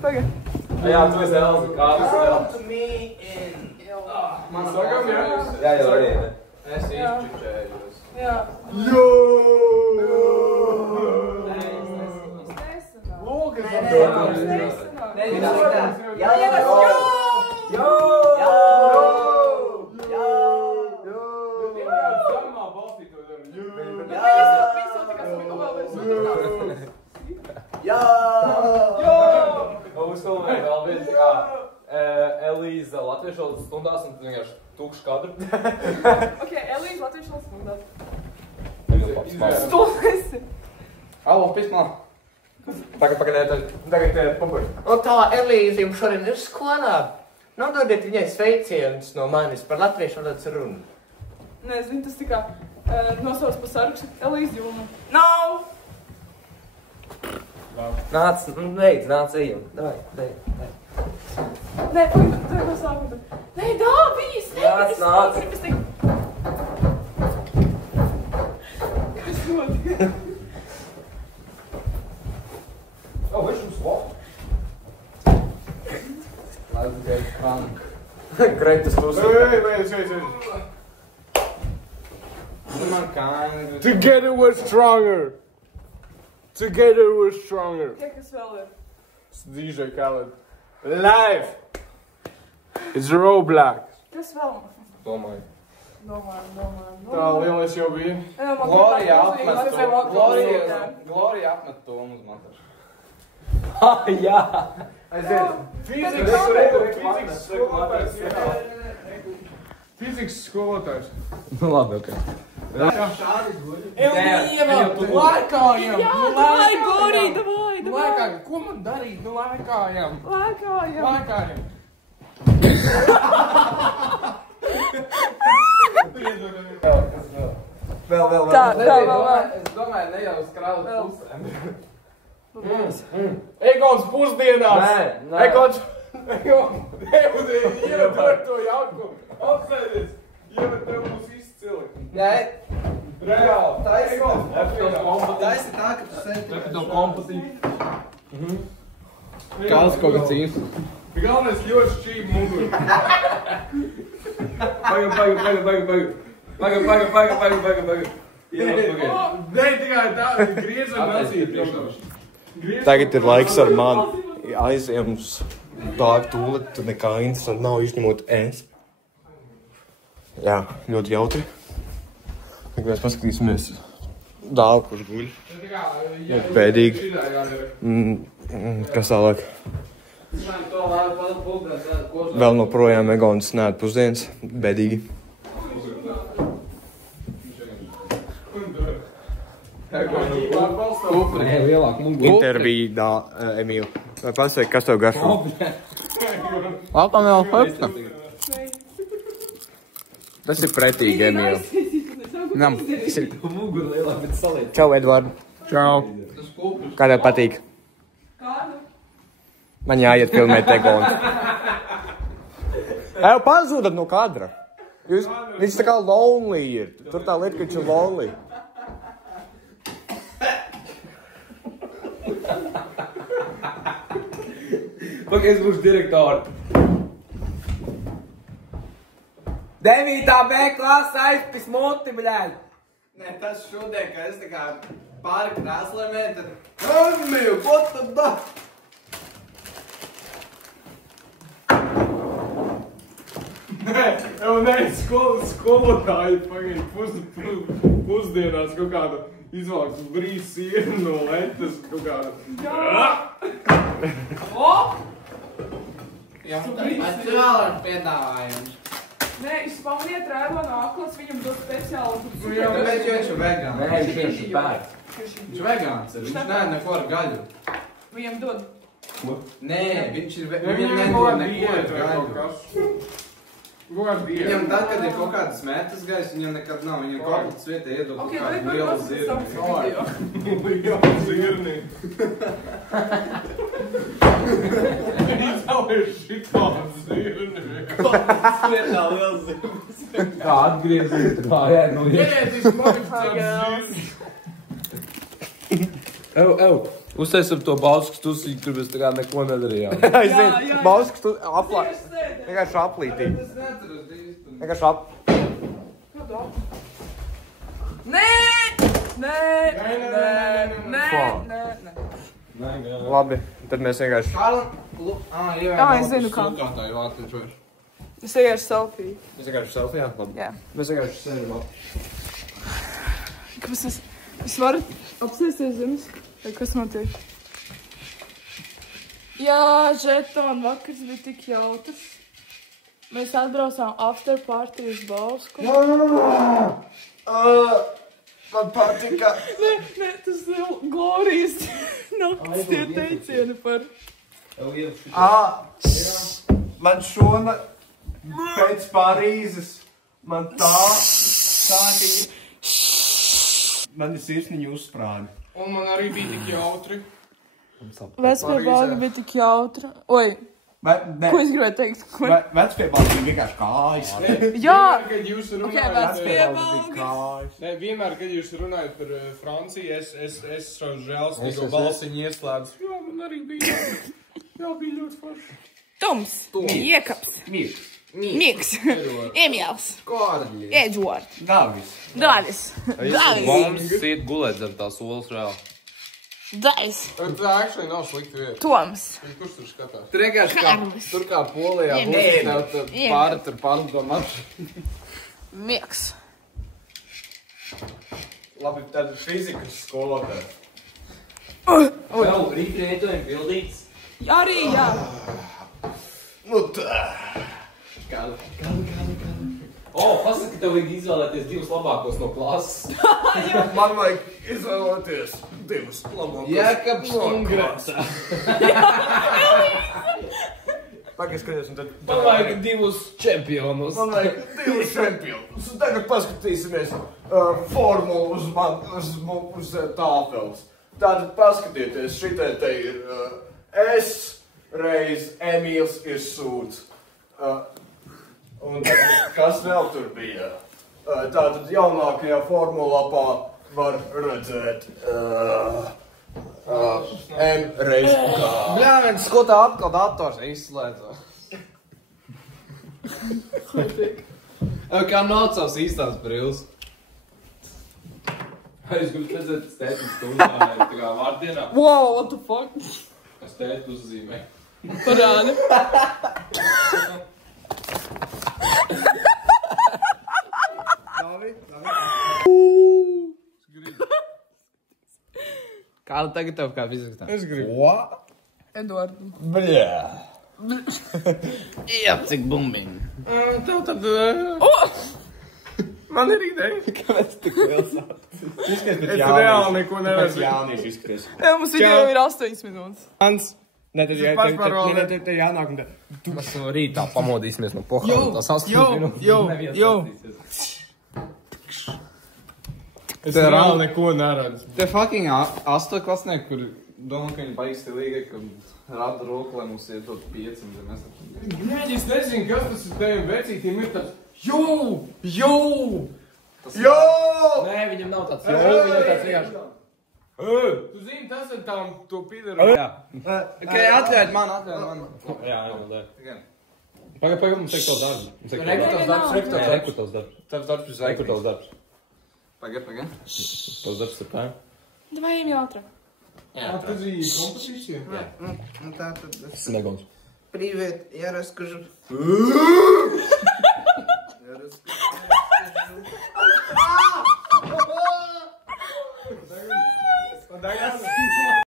Pagaid. Jā, tu esi Elza. Kāds ir Elza? To me in... Man sakam, jā? Jā, jau arī. Es izčučējos. Jā. Jo! Lūk, es Uzfilmēju vēl viens, kā Elīza latviešu valodas stundās un vienkārši tukšu kadru. Ok, Elīza latviešu valodas stundās. Stundās! Alo, pismā. Tagad pabuļ. Un tā Elīza jums šodien ir skolā. Nododiet viņai sveicienus no manis par latviešu valodas runu. Nē, es viņu tas tikā nosauc pa sarakstu. Elīza Julma. Nav! Nāc, beidz, nāc, ejam. Davai. Nē, pagaid, no sākuma. Nē, dā, bijis! Nāc. Kas notiek? Oh, viņš mums vok. Let's get drunk. Gretas pusi. Together we're stronger. Together we're stronger. Tie, kas vēl ir? It's DJ Khaled. Live! It's Roblox. Kas vēl? Domāju. Tā lielais jau bija. Glorija apmet to uz montažu. Jā! Fizikas skolotājs. Nu labi, ok. Elīva, laikājam! Davai, Glorija, davai! Laikājam, ko man darīt? Nu laikājam! Laikājam! Vēl. Tā. Es domāju, ne jau uz kraudas pusēm. Egons pusdienās! Nē. Egons! Iemet ar to jaku! Apsēdies! Iemet tev būs izcili! Nē, Reāli! taisi Egons! taisi tā, ka tu sēdi. Tev kompatīgi. Kāds kaut kāds īsts. Galvenais ļoti šķīm muguri! Pagaid. Nē, tikai tā, griezam lasīt! Tagad ir laiks ar mani. Aizējam uz dārgu tūlīt, tur nekā interesanti nav, izņemot ēst. Jā, ļoti jautri. Tagad mēs paskatīsimies dāvu, kurš guļ. Ļoti pēdīgi. Kas tālāk? Vēl noprojām Egonas neēd pusdienas. Bēdīgi. Intervīdā, Emīl. Vai pasaka, kas tev garšo? Lapam jau hepta. Tas ir pretīgi, Emīl. Nam. Čau, Edvard. Čau. Kā tev patīk? Kādu? Man jāiet filmēt Egonu. Eju, pazūdat no kadra. Viņš tā kā lonely ir. Tur tā lieta, ka viņš ir lonely. Pagaid, es būšu direktori. 9. B klasa aizpis muti, bļaļ. Nē, tas šodien, ka es tā kā pāri krēslēm ēju, tad... Emīl, what the duck? Nē, skolotāji pagaid pusdienās kaut kādu izvalks brīz sienu no letes, kaut kādu. Jā, bet vēl ar piedāvājumu. Nē, izspalniet Rēvana aklas, viņam dod speciālu. Tāpēc viņš ir vegāns. Nē, viņš ir pēc. Viņš ir vegāns, viņš neēd neko ar gaļu. Viņam dod. Nē, viņš ir viņam nedod neko ar gaļu. Viņam tad, kad ir kaut kādas metas gaisa, viņam nekad nav. Viņam kaut kādas vietā iedod kaut kādu lielu zirni. Lielu zirni. Izaujies šitādu zirni. Kādas vietā liels zirnis. Kā atgriezies, kā jā, nu jā. Ēdis maksāt zirni. Ew. Uztaisam to balsku stusīgu, tur mēs tā kā neko nedarījām. Aiziet, balskas tu aplā. Vienkārši aplītī. Vienkārši Labi, tad mēs vienkārši... Es zinu kā. Es vienkārši selfiju. Mēs vienkārši selfijā? Jā. Mēs vienkārši sēžam ap. Kāpēc es varu apsēsties zemes? Vai kas notiek? Jā, žeton, vakars bija tik jautrs. Mēs atbraucām after party uz Bausku. Man patika. Nē, tas ir glorijas naktis tie teicieni par... Man šona pēc Parīzes, man tā sākīja. Man ir sirsniņu uzsprādi. Un man arī bija tik jautri. Vecpiebalga bija tik jautra. Oi, ko es gribēju teikt? Vecpiebalga bija vienkārši kājas. Jā! Kad jūs Ok, runājat... vecpiebalgas. Nē, vienmēr, kad jūs runājat par Franciju, es savu žēlstīgo balsiņu ieslēdzu. Jā, man arī bija jautri. Jā, bija ļoti forši. Tums, Iekaps, Miks, Emjāls, Edžuard, Davis, Mums iet gulēt zem tās olas reāli. Davis, Tā actually nav slikta vieta. Toms, Kurš tur skatās? Tur vienkārši kā, tur kā Polijā būs tev pāri to mašīnu. Miks. Labi, tad fizikas skolotāja. Vēl rītrietojumi pildīts. Arī, jā. Nu tā. Pasaka, tev vajag izvēlēties divus labākos no klases. Man vajag izvēlēties divus labākos. Jēkabs un Grēsā. Tagad skaties, un tad... Man vajag divus čempionus. Man vajag divus čempionus. Un tagad paskatīsimies formulu uz tāfels. Tātad paskatieties, šitai te ir S reiz Emīls ir sūds. Un kas vēl tur bija? Tātad jaunākajā formulapā var redzēt M reiz K. Bļā, viens skotā atkal dators izslēdzā. Kā nocās īstās brīvs. Es gribu redzēt stētas stundā, tā kā vārdienā. Wow, what the fuck? Es tētu uzzīmē. Parādi. Kāda tagad tev kā fizikas tā? Es gribu. What? Eduardu. Bļā. Jā, cik bumbiņi. Tev tad... Man ir ideja. Kāpēc tik liels acis? Izskaties pēc Es reāli neko Pēc neredzu. jauniešu izskaties. Jā, mums video ir 8 minūtes. Hans. Nē, tad pašpārvalde. jānāk un tā. Mēs no rītā pamodīsimies no pohām. Tas 8 minūtes. Jo. Es reāli neko neredzu. Te fucking 8 klasnieki, kur domā, ka viņi baigi stilīgi, ka rada roku, lai mums iet dot 5. Nē, es nezinu, kas tas ir tevim vecītīm ir tāds. Jo! Nē, viņam nav tāds viņam tāds vienkārši. Tu zini, tas ir tām to pidaru. Jā. Okay, atļaut man. Jā, Pagaid, mums teik tos darbs. Rekrutās darbs. Tavs darbs uz Rekrutās darbs. Pagaid. Tos darbs ir pēm. Давай им ātrāk. Tas ir kompetīcija? Un tā tad... Smegons. Привет, я расскажу.